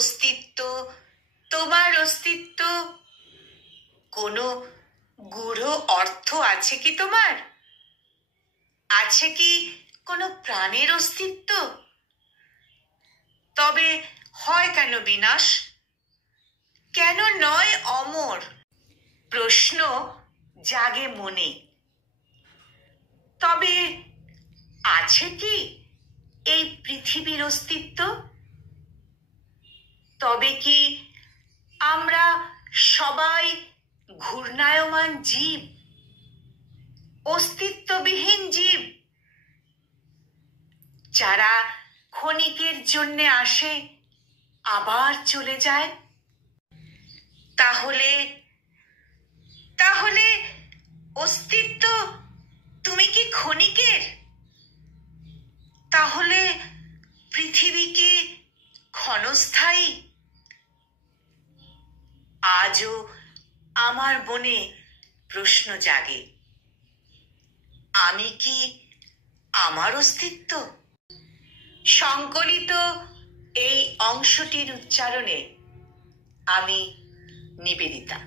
অস্তিত্ব, তোমার অস্তিত্ব, কোনো গূঢ় অর্থ আছে কি তোমার? আছে কি কোনো প্রাণের অস্তিত্ব? তবে হয় কেন বিনাশ? কেন নয় অমর? প্রশ্ন জাগে মনে। তবে আছে কি এই পৃথিবীর অস্তিত্ব? তবে কি আমরা সবাই ঘূর্ণায়মান জীব, অস্তিত্ববিহীন জীব, যারা ক্ষণিকের জন্যে আসে আবার চলে যায়? তাহলে তাহলে অস্তিত্ব তুমি কি ক্ষণিকের? তাহলে পৃথিবী কি ক্ষণস্থায়ী? আজও আমার মনে প্রশ্ন জাগে, আমি কি আমার অস্তিত্ব? সংকলিত এই অংশটির উচ্চারণে আমি নিবেদিতা।